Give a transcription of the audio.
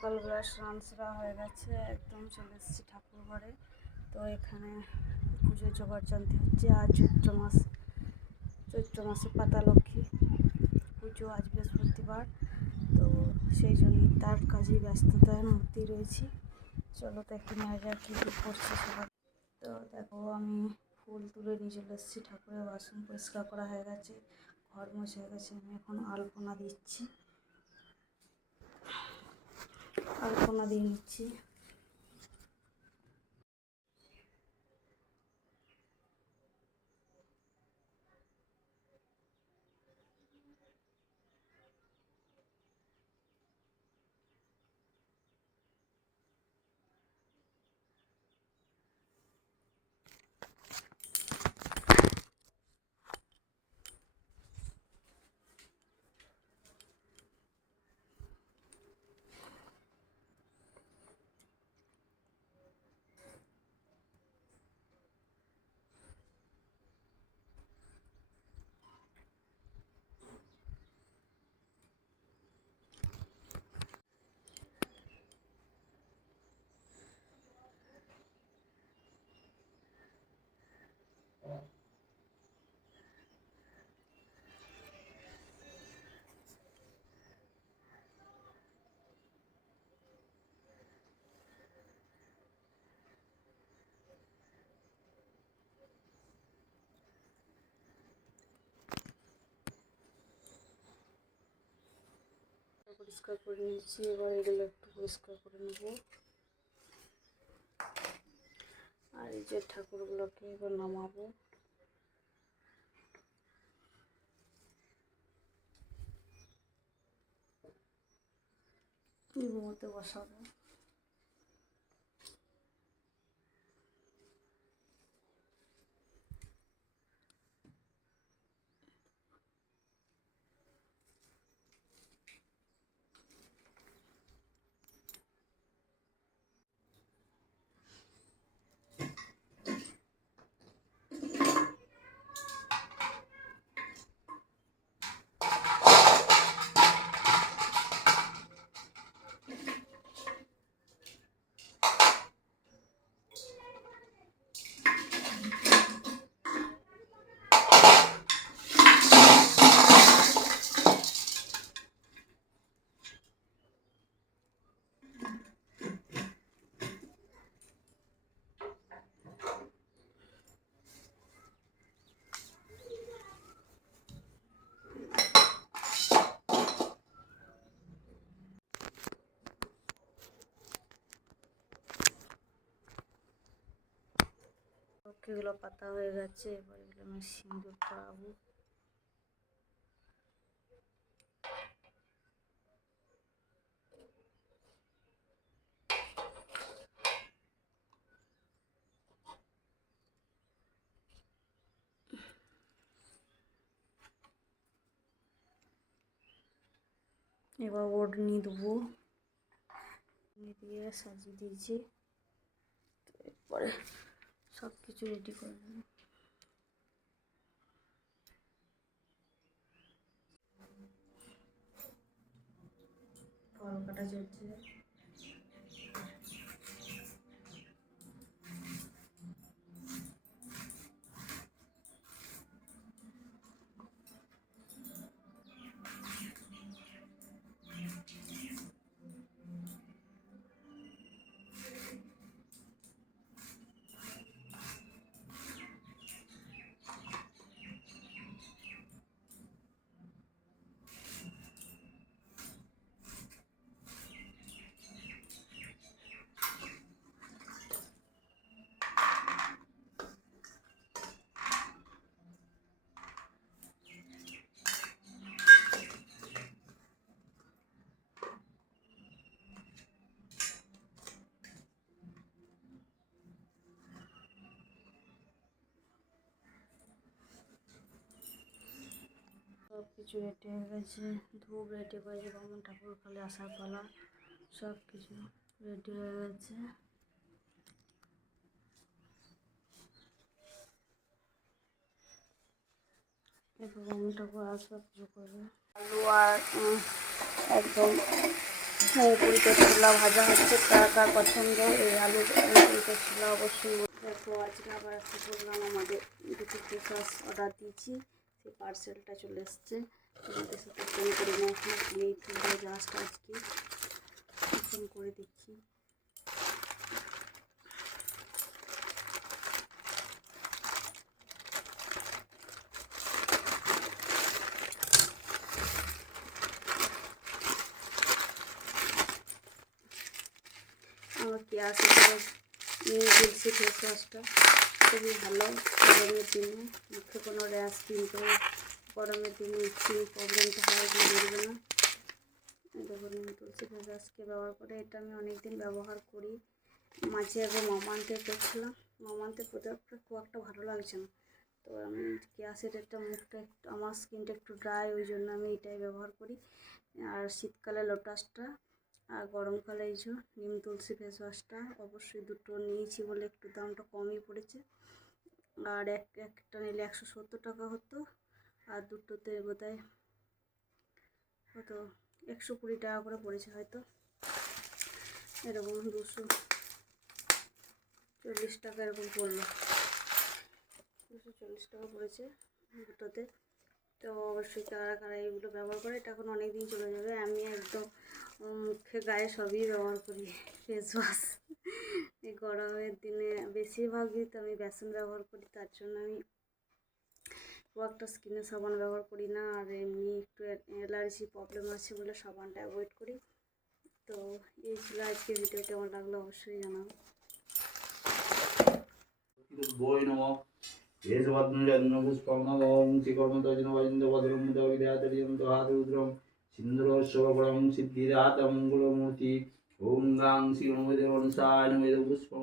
সকালবেলা স্নান সেরা হয়ে গেছে, একদম চলে এসেছি ঠাকুর ঘরে। তো এখানে পুজো জোগাড় জানতে হচ্ছে আজ চৈত্র মাস, চৈত্র মাসে পাতা লক্ষ্মী পুজো আজ বৃহস্পতিবার। তো সেই জন্য তার কাজেই ব্যস্ততার মধ্যেই রয়েছি। চলো দেখে যাক কী কী করছে সবাই। তো দেখো, আমি ফুল তুলে নিয়ে চলে এসেছি ঠাকুরের বাসন, পরিষ্কার করা হয়ে গেছে, ঘর মোছা হয়ে গেছে, আমি এখন আলপনা দিচ্ছি। আলপনা দিয়ে নিচ্ছি। পরিষ্কার করে নিচ্ছি এবার এগুলো একটু পরিষ্কার করে নেব। আর এই যে ঠাকুরগুলোকে এবার নামাবো। মধ্যে বসাবো। লক্ষ্মীগুলো পাতা হয়ে গেছে, এবার এগুলো আমি সিঁদুর পরাবো এবার ওড়নি দেবো। দিয়ে সাজিয়ে দিয়েছি। এরপরে সব কিছু রেডি করে নেব। কাটা চলছে সব কিছু রেডি হয়ে গেছে ধূপ রেডি গেছে বামন ঠাকুর কালে আসার পালা সব কিছু রেডি হয়ে গেছে। এবার বামন ঠাকুর আসবে পুজো করবে। আলু আর একদম পুরিতে ছোলা ভাজা হচ্ছে, কার কার পছন্দ, এই আলু পুরিতে ছোলা অবশ্যই। দেখো, আজকে আবার একটা বললাম, আমাদের দুটো ফেস অর্ডার দিয়েছি। সেই পার্সেলটা চলে এসছে। তোমাদের সাথে ফোন করে না এখন এই ফোনটা জাস্ট আজকে ফোন করে দেখি। আমার কি আছে? নিয়ে বলছি ফেস ওয়াশটা খুবই ভালো। গরমের দিনে মুখে কোনো র্যাশ কিন্তু গরমের দিনে স্কিন প্রবলেমটা হয় বেরোবে না। এই দেখুন, আমি তুলসী ওয়াশকে ব্যবহার করে এটা আমি অনেক দিন ব্যবহার করি। মাঝে আগে মামান্তে করছিলাম মামান্তে প্রোডাক্টটা খুব একটা ভালো লাগছে না। তো আমি গ্যাসের একটা মুখটা একটু, আমার স্কিনটা একটু ড্রাই ওই জন্য আমি এটাই ব্যবহার করি। আর শীতকালে লোটাসটা আর গরমকালে এই যে নিম তুলসী ফেস ওয়াশটা অবশ্যই দুটো নিয়েছি বলে একটু দামটা কমই পড়েছে। আর এক, একটা নিলে একশো সত্তর টাকা হতো, আর দুটোতে বোধহয় কত একশো কুড়ি টাকা করে পড়েছে হয়তো। এরকম দুশো চল্লিশ টাকা এরকম পড়ল। দুশো চল্লিশ টাকা পড়েছে দুটোতে। তো অবশ্যই কারা কারা এগুলো ব্যবহার করে, এটা এখন অনেক দিন চলে যাবে। আমি একদম মুখে, গায়ে সবই ব্যবহার করি ফেস ওয়াশ এই গরমের দিনে বেশিরভাগই তো আমি বেসন ব্যবহার করি, তার জন্য আমি খুব একটা স্কিনে সাবান ব্যবহার করি না, আর এমনি একটু অ্যালার্জি প্রবলেম আছে বলে সাবানটা অ্যাভয়েড করি। তো এই ছিল আজকে ভিডিও কেমন লাগল অবশ্যই জানাব বই নম কেশবদ্মজন্ম পুষ্পং নমং শ্রীকর্মতজন বৈন্দ ভদ্রম বিদ্যাতরিয়ম দহাদুদ্রম সিন্ধুরোৎসবপরম সিদ্ধিদাত মঙ্গলমূর্তি ওম গাং শ্রীমদেবংসায় নমেদ পুষ্পং